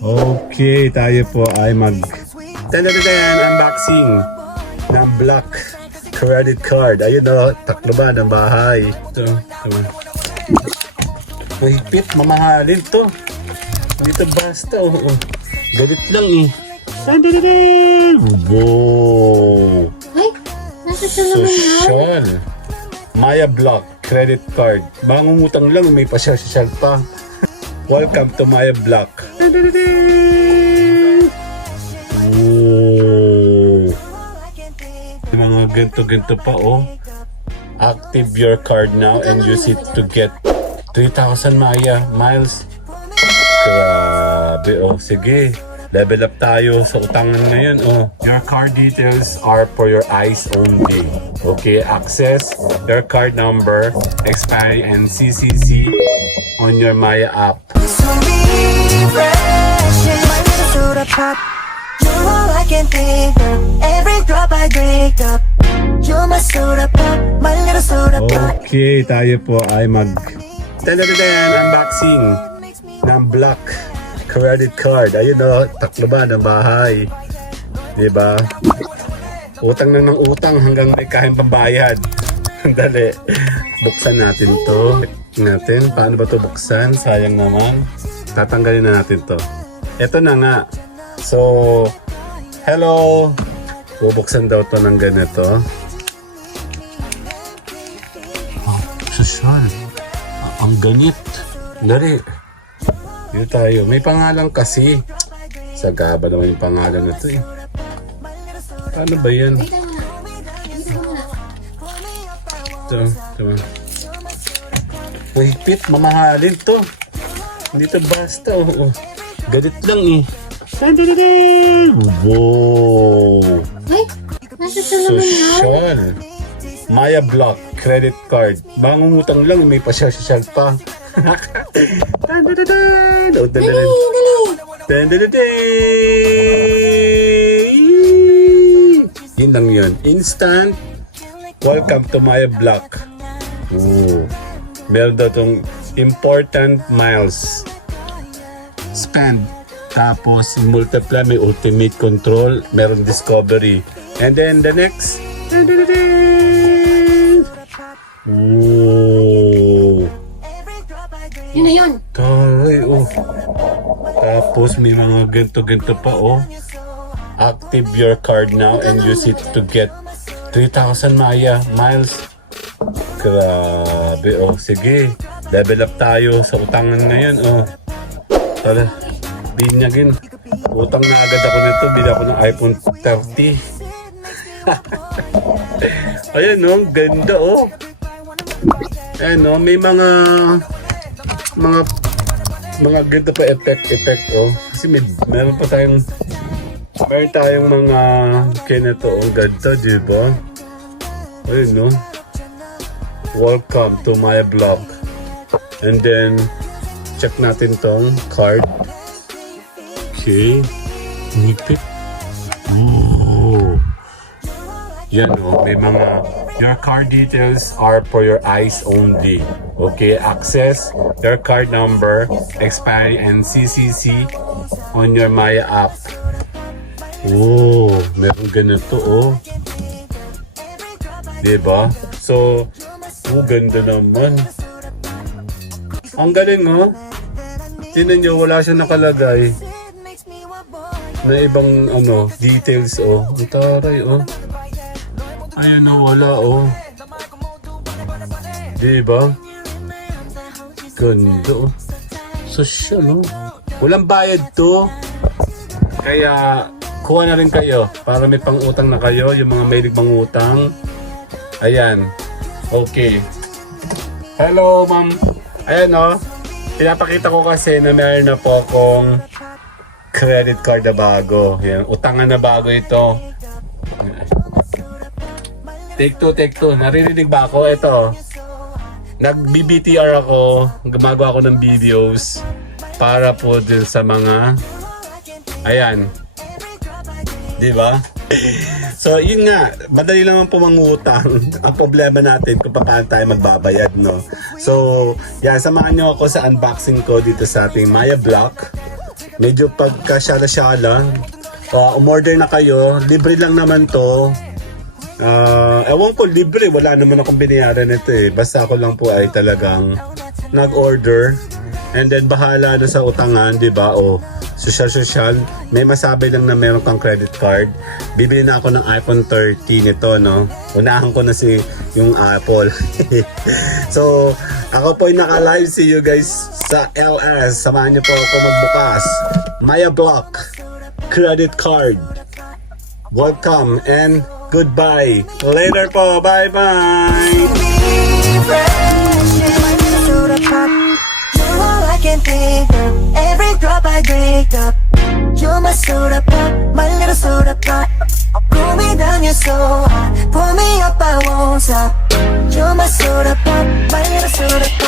Okay, tayo po ay unboxing ng Black credit card. Ayun o, taklo ba ng bahay. Ito, mahigpit, mamahalin to. Hindi to basta. Galit lang eh. Wow! Ay, nasa siya naman yan. Social. Maya Block credit card. Mangungutang lang, may pasyal pa. Welcome to Maya Block. Oh. Mga ganto-ganto pa oh. Active your card now and use it to get 3,000 Maya miles. Grabe oh. Sige. Level up tayo sa utangan ngayon oh. Your card details are for your eyes only. Okay, access your card number, expiry and CCC on your Maya app. So refreshing, my little soda pop. You're all I can think of. Every drop I drink up. You're my soda pop, my little soda pop. Okay, tayo po ay unboxing ng Black credit card. Ayun o, taklo ba ng bahay. Diba? Utang lang ng utang hanggang may kahing pambayad. Dali. Buksan natin to. Paano ba to buksan? Sayang naman. Tatanggalin na natin to. Ito na nga. So, hello. Bubuksan daw to ng ganito. Oh, social. Ang ganit. Dali. Dito tayo. May pangalan kasi. Sagaba naman yung pangalan na to eh. Paano ba yan? Wait mo na. Dito mo na. Ito. Mahigpit, mamahalin to. Hindi to basta. Oh. Galit lang eh. Wow! Ay, nasa siya naman yan. Social. Maya Block credit card. Mangungutang lang, may pasyal pa. Dali, dali. Yun lang yun. Instant. Welcome to Maya Block. Ooh. Meron daw itong important miles spend. Tapos multiply, may ultimate control, meron discovery. And then the next. Ooh. Yun na yun. Taray, oh. Tapos may mga ganto-ganto pa, oh. Active your card now and use it to get 3,000 Maya miles. Grabe, oh. Sige. Level up tayo sa utangan ngayon, oh. Tala, binyagin. Utang na agad ako nito. Bili ako ng iPhone 30. Ayan, oh. Ganda, oh. Ayan, oh. May mga ganito pa effect, oh. Kasi meron tayong mga kinito, oh. Ganda, diba? Ayun, no? Welcome to my blog. And then, check natin tong card. Okay. Nipit. Ooh. Yan, oh. May mga... Your card details are for your eyes only. Okay, access your card number, expiry, and CCC on your Maya app. Oh, meron ganito, oh. Diba? So, ganda naman. Ang galing, oh. Tingnan nyo, wala siya nakalagay na ibang, details, oh. Ang taray, oh. Ayun na wala oh. Diba? Ganda oh. Social oh. Walang bayad to. Kaya kuha na rin kayo para may pang-utang na kayo. Yung mga mahilig mangutang. Ayan. Okay. Hello ma'am. Ayan oh. Pinapakita ko kasi na meron na po akong credit card na bago. Ayan. Utangan na bago ito. Take two. Naririnig ba ako? Ito. Nag-BBTR ako. Gumagawa ako ng videos para po din sa mga... Ayan. Diba? So, yun nga. Madali lang po mangutang. Ang problema natin kung paano tayo magbabayad, no? So, yan. Samahan nyo ako sa unboxing ko dito sa ating Maya Block. medyo pagkasyala-syala, umorder na kayo, libre lang naman to. Ewan ko, libre, wala naman akong binayaran nito eh. Basta ako lang po ay talagang nag-order. And then bahala na sa utangan, di ba? O social, may masabi lang na meron kang credit card. Bibili na ako ng iPhone 13 nito, no? Unahan ko na yung Apple. So, ako po ay naka-live. See you guys sa LS. Samahan niyo po ako magbukas. Maya Block credit card. Welcome and goodbye. Later po. Bye-bye. You're all I can think of. Every drop I drink up. You're my soda pop, my little soda pop. Cool me down, you're so hot. Pull me up, I won't stop. You're my soda pop, my little soda pop.